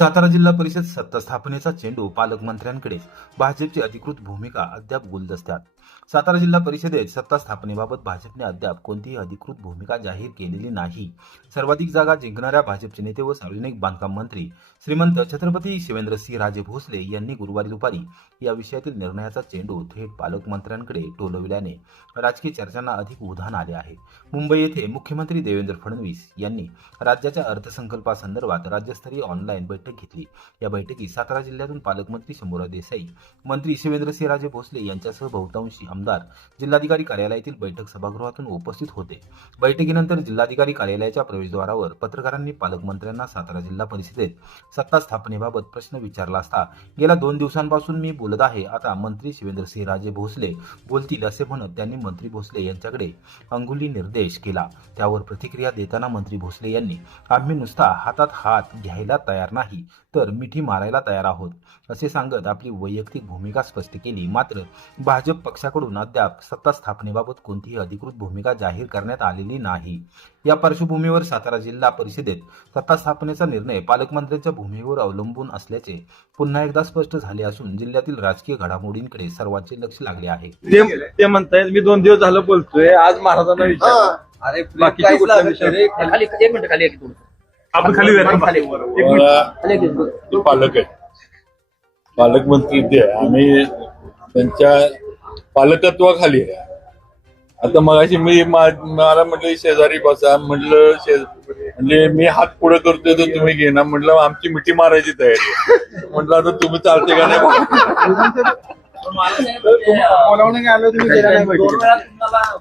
सातारा जिल्हा परिषद सत्ता स्थापनेचा चेंडू पालकमंत्र्यांकडेच, भाजपची अधिकृत भूमिका अद्याप गुलदस्त्यात. सातारा जिल्हा परिषदेत सत्ता स्थापनेबाबत भाजपने अद्याप कोणतीही अधिकृत भूमिका जाहीर केलेली नाही. सर्वाधिक जागा जिंकणाऱ्या भाजपचे नेते व सार्वजनिक बांधकाम मंत्री श्रीमंत छत्रपती शिवेंद्रसिंहराजे भोसले यांनी गुरुवारी दुपारी या विषयातील निर्णयाचा चेंडू थेट पालकमंत्र्यांकडे टोलविल्याने राजकीय चर्चांना अधिक उधाण आले आहे. मुंबई येथे मुख्यमंत्री देवेंद्र फडणवीस यांनी राज्याच्या अर्थसंकल्पासंदर्भात राज्यस्तरीय ऑनलाईन बैठक घेतली. या बैठकीत सातारा जिल्ह्यातून पालकमंत्री शंभूराज देसाई, मंत्री शिवेंद्रसिंहराजे भोसले यांच्यासह बहुतांशी आमदार जिल्हाधिकारी कार्यालयातील बैठक सभागृहातून उपस्थित होते. बैठकीनंतर जिल्हाधिकारी कार्यालयाच्या प्रवेशद्वारावर पत्रकारांनी पालकमंत्र्यांना सातारा जिल्हा परिषदेत सत्ता स्थापनेबाबत प्रश्न विचारला असता, गेल्या 2 दिवसांपासून मी बोलत आहे, आता मंत्री शिवेंद्रसिंहराजे भोसले बोलतील असे म्हणत त्यांनी मंत्री भोसले यांच्याकडे अंगुली निर्देश केला. त्यावर प्रतिक्रिया देताना मंत्री भोसले यांनी, आम्ही नुसता हातात हात घ्यायला तयार नाही तर मिठी मारायला तयार आहोत असे सांगत आपली वैयक्तिक भूमिका स्पष्ट केली. मात्र भाजप पक्षाकडून अद्याप सत्ता स्थापनेबाबत कोणतीही अधिकृत भूमिका जाहीर करण्यात आलेली नाही. या पार्श्वभूमीवर सातारा जिल्हा परिषदेत सत्ता स्थापनेचा निर्णय पालकमंत्र्यांच्या भूमिकेवर अवलंबून असल्याचे पुन्हा एकदा स्पष्ट झाले असून जिल्ह्यातील राजकीय घडामोडींकडे सर्वांचे लक्ष लागले आहे. ते म्हणतायत मी 2 दिवस झालं बोलतोय, आज महाराजांना विचार. अरे बाकीचे कुठला विषय? खाली एक मिनिट, खाली एक मिनिट. आपण खाली ते पालक आहेत, पालकमंत्री ते आहे आणि त्यांच्या पालकत्वाखाली आहे. आता मगाशी मला म्हटलं शेजारी बसा, म्हणजे मी हात पुढे करतोय तर तुम्ही घेणार, म्हटलं आमची मिठी मारायची तयारी आहे. म्हटलं आता तुम्ही चालते का नाही? बोलावणं काय आलं, तुम्ही गेला नाही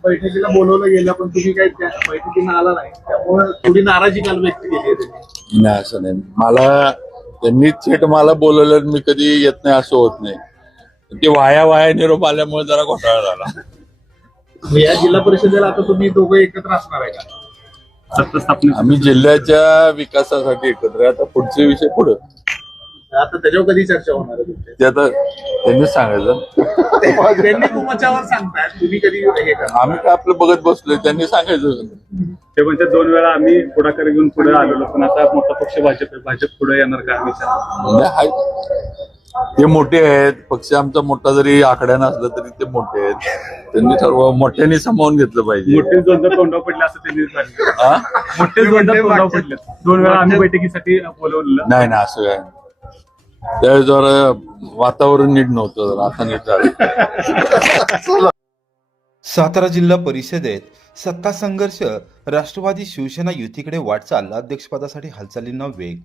बैठकीला बोलवलं गेलं, पण तुम्ही काही त्या बैठकीला आला नाही, त्यामुळे थोडी नाराजी काल व्यक्त केली आहे. नाही असं नाही, मला त्यांनी थेट मला बोलवलं, मी कधी येत नाही असं होत नाही. ते वाया निरोप आल्यामुळे जरा घोटाळा झाला. या जिल्हा परिषदेला आता तुम्ही दोघं एकत्र असणार आहे का सत्ता स्थापने? आम्ही जिल्ह्याच्या विकासासाठी एकत्र आहे. आता पुढचे विषय पुढे, आता त्याच्यावर कधी चर्चा होणार आहे तुमची? ते आता त्यांनीच सांगायचं. त्यांनी तुमच्यावर सांगताय, तुम्ही कधी हे करा. आम्ही काय आपलं बघत बसलोय, त्यांनी सांगायचं. ते म्हणजे 2 वेळा आम्ही पुढाकार घेऊन पुढे आलेलो, पण आता मोठा पक्ष भाजप आहे, भाजप पुढे येणार का विचार? ते मोठे आहेत, पक्ष आमचा मोठा जरी आकड्या नसला तरी ते मोठे आहेत. त्यांनी सर्व मोठ्याने सामावून घेतलं पाहिजे. मोठे द्वंद्व तोंडावर पडले असं त्यांनी सांगितलं. हा? मोठे द्वंद्व तोंडावर पडले. 2 वेळा आम्ही बैठकीसाठी बोलवलेलं. नाही ना, असं काय त्यावेळेस जरा वातावरण नीट नव्हतं, जरा आता नीट झालं. सातारा जिल्हा परिषदेत सत्ता संघर्ष, राष्ट्रवादी शिवसेना युतीकडे वाटचाल, अध्यक्षपदासाठी हालचालींना वेग.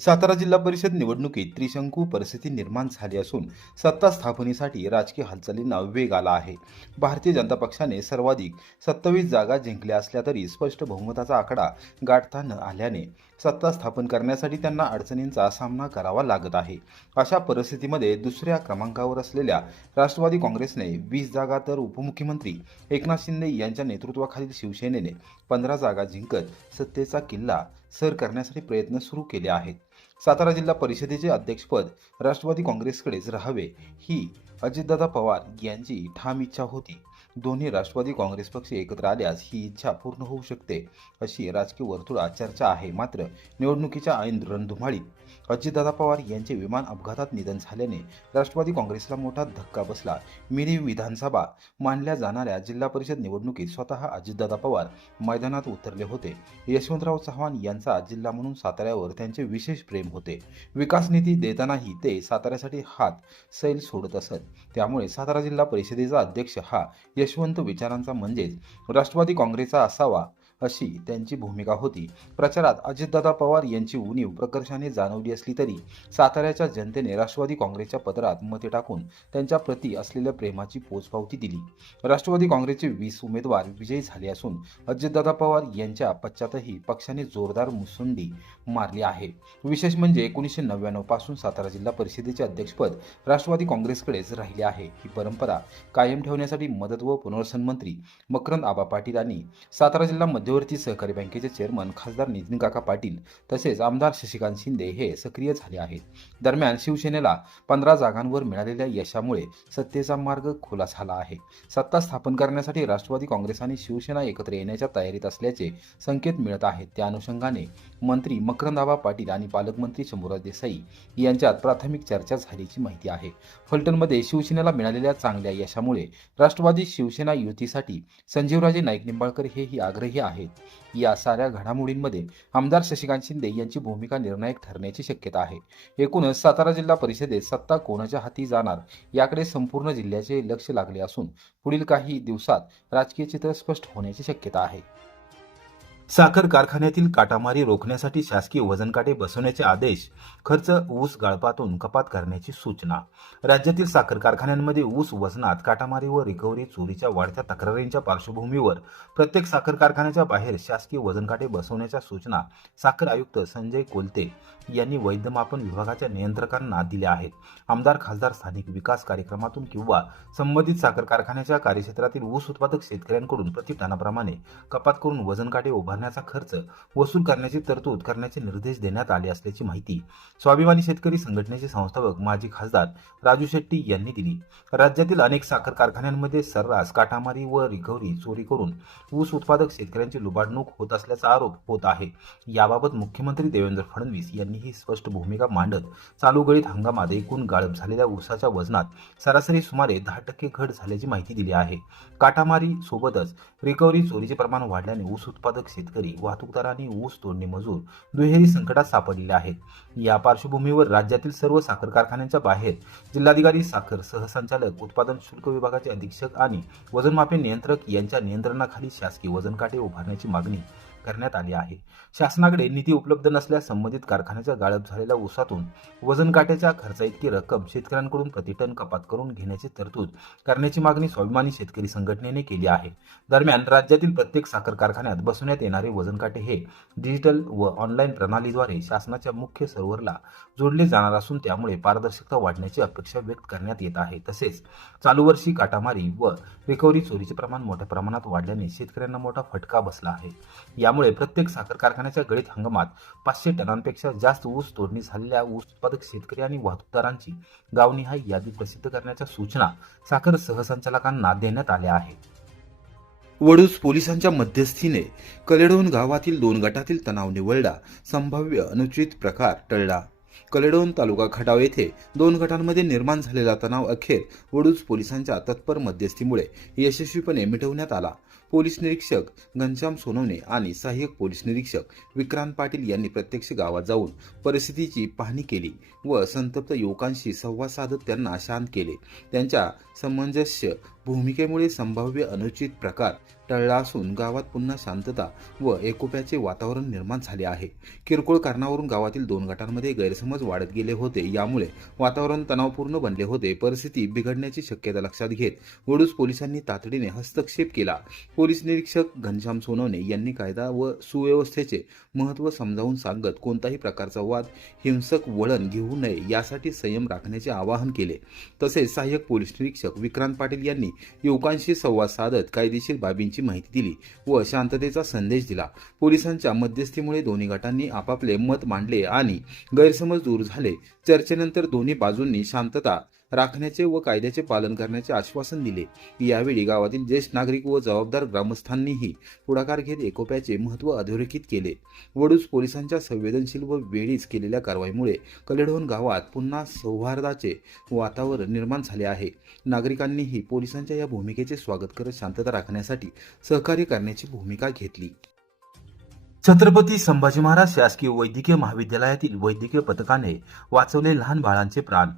सातारा जिल्हा परिषद निवडणुकीत त्रिशंकू परिस्थिती निर्माण झाली असून सत्ता स्थापनेसाठी राजकीय हालचालींना वेग आला आहे. भारतीय जनता पक्षाने सर्वाधिक 27 जागा जिंकल्या असल्या तरी स्पष्ट बहुमताचा आकडा गाठता न आल्याने सत्ता स्थापन करण्यासाठी त्यांना अडचणींचा सामना करावा लागत आहे. अशा परिस्थितीमध्ये दुसऱ्या क्रमांकावर असलेल्या राष्ट्रवादी काँग्रेसने 20 जागा तर उपमुख्यमंत्री एकनाथ शिंदे यांच्या नेतृत्वाखालील शिवसेनेने 15 जागा जिंकत सत्तेचा किल्ला सर करण्यासाठी प्रयत्न सुरू केले आहेत. सातारा जिल्हा परिषदेचे अध्यक्षपद राष्ट्रवादी काँग्रेसकडेच राहावे ही अजितदादा पवार यांची ठाम इच्छा होती. दोन्ही राष्ट्रवादी काँग्रेस पक्ष एकत्र आल्यास ही इच्छा पूर्ण होऊ शकते अशी राजकीय वर्तुळात चर्चा आहे. मात्र निवडणुकीच्या ऐन रणधुमाळीत अजितदादा पवार यांचे विमान अपघातात निधन झाल्याने राष्ट्रवादी काँग्रेसला मोठा धक्का बसला. मिनी विधानसभा मानल्या जाणाऱ्या जिल्हा परिषद निवडणुकीत स्वतः अजितदादा पवार मैदानात उतरले होते. यशवंतराव चव्हाण यांचा जिल्हा म्हणून साताऱ्यावर त्यांचे विशेष प्रेम होते. विकास निधी देतानाही ते साताऱ्यासाठी हात सैल सोडत असत. त्यामुळे सातारा जिल्हा परिषदेचा अध्यक्ष हा यशवंत विचारांचा म्हणजेच राष्ट्रवादी काँग्रेसचा असावा अशी त्यांची भूमिका होती. प्रचारात अजितदादा पवार यांची उणीव प्रकर्षाने जाणवली असली तरी साताऱ्याच्या जनतेने राष्ट्रवादी काँग्रेसच्या पदरात मते टाकून त्यांच्या प्रती असलेल्या प्रेमाची पोचपावती दिली. राष्ट्रवादी काँग्रेसचे 20 उमेदवार विजयी झाले असून अजितदादा पवार यांच्या पश्चातही पक्षाने जोरदार मुसंडी मारली आहे. विशेष म्हणजे 1999 पासून सातारा जिल्हा परिषदेचे अध्यक्षपद राष्ट्रवादी काँग्रेसकडेच राहिले आहे. ही परंपरा कायम ठेवण्यासाठी मदत व पुनर्वसन मंत्री मकरंद आबा पाटील यांनी सातारा जिल्हा मध्यवर्ती मध्यवर्ती सहकारी बँकेचे चेअरमन खासदार नितीन काका पाटील तसेच आमदार शशिकांत शिंदे हे सक्रिय झाले आहेत. दरम्यान शिवसेनेला 15 जागांवर मिळालेल्या यशामुळे सत्तेचा मार्ग खुला झाला आहे. सत्ता स्थापन करण्यासाठी राष्ट्रवादी काँग्रेस आणि शिवसेना एकत्र येण्याच्या तयारीत असल्याचे संकेत मिळत आहेत. त्या अनुषंगाने मंत्री मकरंद पाटील आणि पालकमंत्री शंभूराज देसाई यांच्यात प्राथमिक चर्चा झाल्याची माहिती आहे. फलटणमध्ये शिवसेनेला मिळालेल्या चांगल्या यशामुळे राष्ट्रवादी शिवसेना युतीसाठी संजीवराजे नाईक निंबाळकर हेही आग्रही आहेत. या साऱ्या घडामोडींमध्ये आमदार शशिकांत शिंदे यांची भूमिका निर्णायक ठरण्याची शक्यता आहे. एकूणच सातारा जिल्हा परिषदेत सत्ता कोणाच्या हाती जाणार याकडे संपूर्ण जिल्ह्याचे लक्ष लागले असून पुढील काही दिवसात राजकीय चित्र स्पष्ट होण्याची शक्यता आहे. साखर कारखान्यातील काटामारी रोखण्यासाठी शासकीय वजन काटे बसवण्याचे आदेश, खर्च ऊस गाळपातून कपात करण्याची सूचना. राज्यातील साखर कारखान्यांमध्ये ऊस वजनात काटामारी व रिकव्हरी चोरीच्या वाढत्या तक्रारींच्या पार्श्वभूमीवर प्रत्येक साखर कारखान्याच्या बाहेर शासकीय वजन काटे बसवण्याच्या सूचना साखर आयुक्त संजय कोलते यांनी वैद्यमापन विभागाच्या नियंत्रकांना दिल्या आहेत. आमदार खासदार स्थानिक विकास कार्यक्रमातून किंवा संबंधित साखर कारखान्याच्या कार्यक्षेत्रातील ऊस उत्पादक शेतकऱ्यांकडून प्रति टनाप्रमाणे कपात करून वजन काटे उभारण्याचा खर्च वसूल करण्याची तरतूद करण्याचे निर्देश देण्यात आले असल्याची माहिती स्वाभिमानी शेतकरी संघटनेचे संस्थापक माजी खासदार राजू शेट्टी यांनी दिली. राज्यातील अनेक साखर कारखान्यांमध्ये सर्रास काटामारी व रिकव्हरी चोरी करून ऊस उत्पादक शेतकऱ्यांची लुबाडणूक होत असल्याचा आरोप होत आहे. याबाबत मुख्यमंत्री देवेंद्र फडणवीस यांनी ही स्पष्ट भूमिका मांडत चालू गळीत हंगामात एकूण गाळप झालेल्या ऊसाच्या वजनात सरासरी सुमारे 10% घट झाल्याची माहिती दिली आहे. काटामारी सोबतच रिकव्हरी चोरीचे प्रमाण वाढल्याने ऊस उत्पादक शेतकरी, वाहतूकदार आणि ऊस तोडणी मजूर दुहेरी संकटात सापडलेले आहेत. या पार्श्वभूमीवर राज्यातील सर्व साखर कारखान्यांच्या बाहेर जिल्हाधिकारी, साखर सहसंचालक, उत्पादन शुल्क विभागाचे अधीक्षक आणि वजनमापन नियंत्रक यांच्या नियंत्रणाखाली शासकीय वजन काटे उभारण्याची मागणी करण्यात आली आहे. शासनाकडे निधी उपलब्ध नसल्यास संबंधित कारखान्याच्या गाळप झालेल्या ऊसातून वजन काट्याच्या खर्चाइतकी रक्कम शेतकऱ्यांकडून प्रतिटन कपात करून घेण्याची तरतूद करण्याची मागणी स्वाभिमानी शेतकरी संघटनेने केली आहे. दरम्यान राज्यातील प्रत्येक साखर कारखान्यात बसवण्यात येणारे वजन काटे हे डिजिटल व ऑनलाईन प्रणालीद्वारे शासनाच्या मुख्य सर्व्हरला जोडले जाणार असून त्यामुळे पारदर्शकता वाढण्याची अपेक्षा व्यक्त करण्यात येत आहे. तसेच चालू वर्षी काटामारी व रिकव्हरी चोरीचे प्रमाण मोठ्या प्रमाणात वाढल्याने शेतकऱ्यांना मोठा फटका बसला आहे. यामुळे प्रत्येक साखर कारखान्याच्या गळीत हंगामात 500 टनांपेक्षा जास्त ऊस तोडणी झालेल्या ऊस उत्पादक शेतकरी आणि वाहतूकदारांची गावनिहाय यादी प्रसिद्ध करण्याच्या सूचना साखर सहसंचालकांना देण्यात आल्या आहेत. वडूज पोलिसांच्या मध्यस्थीने कलेडोन गावातील 2 गटातील तणाव निवळला, संभाव्य अनुचित प्रकार टळला. कलेडोन तालुका खटाव येथे 2 गटांमध्ये निर्माण झालेला तणाव अखेर वडूज पोलिसांच्या तत्पर मध्यस्थीमुळे यशस्वीपणे मिटवण्यात आला. पोलीस निरीक्षक घनश्याम सोनवणे आणि सहाय्यक पोलीस निरीक्षक विक्रांत पाटील यांनी प्रत्यक्ष गावात जाऊन परिस्थितीची पाहणी केली व संतप्त युवकांशी संवाद साधत त्यांना शांत केले. त्यांच्या समंजस्य भूमिकेमुळे संभाव्य अनुचित प्रकार टळला असून गावात पुन्हा शांतता व एकोप्याचे वातावरण निर्माण झाले आहे. किरकोळ कारणावरून गावातील 2 गटांमध्ये गैरसमज वाढत गेले होते. यामुळे वातावरण तणावपूर्ण बनले होते. परिस्थिती बिघडण्याची शक्यता लक्षात घेत वडूज पोलिसांनी तातडीने हस्तक्षेप केला. पोलीस निरीक्षक घनश्याम सोनवणे यांनी कायदा व सुव्यवस्थेचे महत्त्व समजावून सांगत कोणताही प्रकारचा वाद हिंसक वळण घेऊ नये यासाठी संयम राखण्याचे आवाहन केले. तसेच सहाय्यक पोलीस निरीक्षक विक्रांत पाटील यांनी युवकांशी संवाद साधत कायदेशीर बाबींची माहिती दिली व शांततेचा संदेश दिला. पोलिसांच्या मध्यस्थीमुळे दोन्ही गटांनी आपापले मत मांडले आणि गैरसमज दूर झाले. चर्चेनंतर दोन्ही बाजूंनी शांतता राखण्याचे व कायद्याचे पालन करण्याचे आश्वासन दिले. यावेळी गावातील ज्येष्ठ नागरिक व जबाबदार ग्रामस्थांनीही पुढाकार घेत एकोप्याचे महत्त्व अधोरेखित केले. वडूज पोलिसांच्या संवेदनशील व वेळीच केलेल्या कारवाईमुळे कलेडोन गावात पुन्हा सौहार्दाचे वातावरण निर्माण झाले आहे. नागरिकांनीही पोलिसांच्या या भूमिकेचे स्वागत करत शांतता राखण्यासाठी सहकार्य करण्याची भूमिका घेतली. छत्रपती संभाजी महाराज शासकीय वैद्यकीय महाविद्यालयातील वैद्यकीय पथकाने वाचवले लहान बाळांचे प्राण.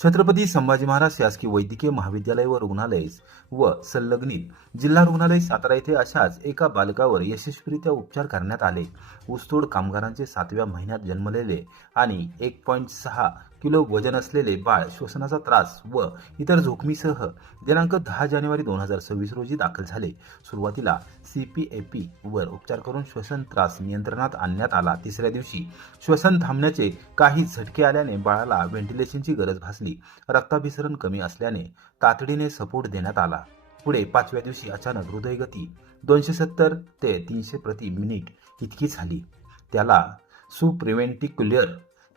छत्रपती संभाजी महाराज शासकीय वैद्यकीय महाविद्यालय व रुग्णालय व संलग्नित जिल्हा रुग्णालय सातारा येथे अशाच एका बालकावर यशस्वीरित्या उपचार करण्यात आले. ऊसतोड कामगारांचे 7व्या महिन्यात जन्मलेले आणि 1.6 किलो वजन असलेले बाळ श्वसनाचा त्रास व इतर जोखमीसह दिनांक 10 जानेवारी 2026 रोजी दाखल झाले. सुरुवातीला CPAP वर उपचार करून श्वसन त्रास नियंत्रणात आणण्यात आला. 3ऱ्या दिवशी श्वसन थांबण्याचे काही झटके आल्याने बाळाला व्हेंटिलेशनची गरज भासली. रक्ताभिसरण कमी असल्याने तातडीने सपोर्ट देण्यात आला. पुढे 5व्या दिवशी अचानक हृदयगती 270 ते 300 प्रति मिनिट इतकी झाली. त्याला सुप्रिव्हेंटिक्युलर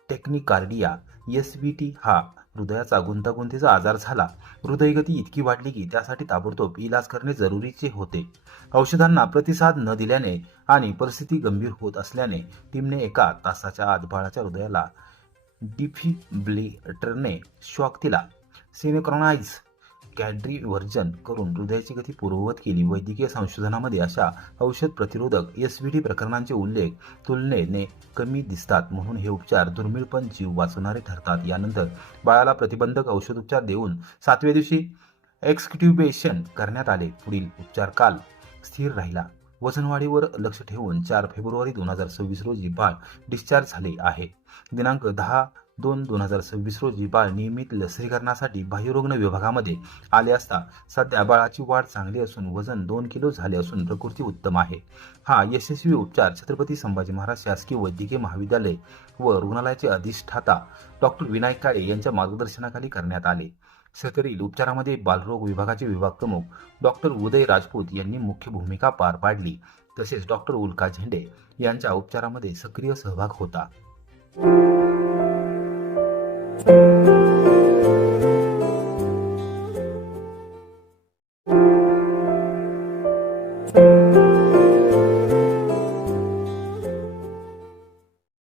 टेक्निकार्डिया SVT हा हृदयाचा गुंतागुंतीचा आजार झाला. हृदयगती इतकी वाढली की त्यासाठी ताबडतोब इलाज करणे जरुरीचे होते. औषधांना प्रतिसाद न दिल्याने आणि परिस्थिती गंभीर होत असल्याने टीमने 1 तासाच्या आत बाळाच्या हृदयाला डिफिब्रिलेटरने शॉक दिला. सिनक्रॉनाइज कॅड्रिव्हर्जन करून हृदयाची गती पूर्ववत केली. वैद्यकीय संशोधनामध्ये अशा औषध प्रतिरोधक SVT प्रकरणांचे उल्लेख तुलनेने कमी दिसतात, म्हणून हे उपचार दुर्मिळ पण जीव वाचवणारे ठरतात. यानंतर बाळाला प्रतिबंधक औषधोपचार देऊन 7व्या दिवशी एक्सट्युबेशन करण्यात आले. पुढील उपचार काल स्थिर राहिला. वजनवाढीवर लक्ष ठेवून 4 फेब्रुवारी 2026 रोजी बाळ डिस्चार्ज झाले आहे. दिनांक 10/2/2026 रोजी बाळ नियमित लसीकरणासाठी बाह्यरुग्ण विभागामध्ये आले असता सध्या बाळाची वाढ चांगली असून वजन 2 किलो झाले असून प्रकृती उत्तम आहे. हा यशस्वी उपचार छत्रपती संभाजी महाराज शासकीय वैद्यकीय महाविद्यालय व रुग्णालयाचे अधिष्ठाता डॉक्टर विनायक काळे यांच्या मार्गदर्शनाखाली करण्यात आले. सदरील उपचारामध्ये बालरोग विभागाचे विभाग प्रमुख डॉक्टर उदय राजपूत यांनी मुख्य भूमिका पार पाडली. तसेच डॉक्टर उल्का झेंडे यांच्या उपचारामध्ये सक्रिय सहभाग होता.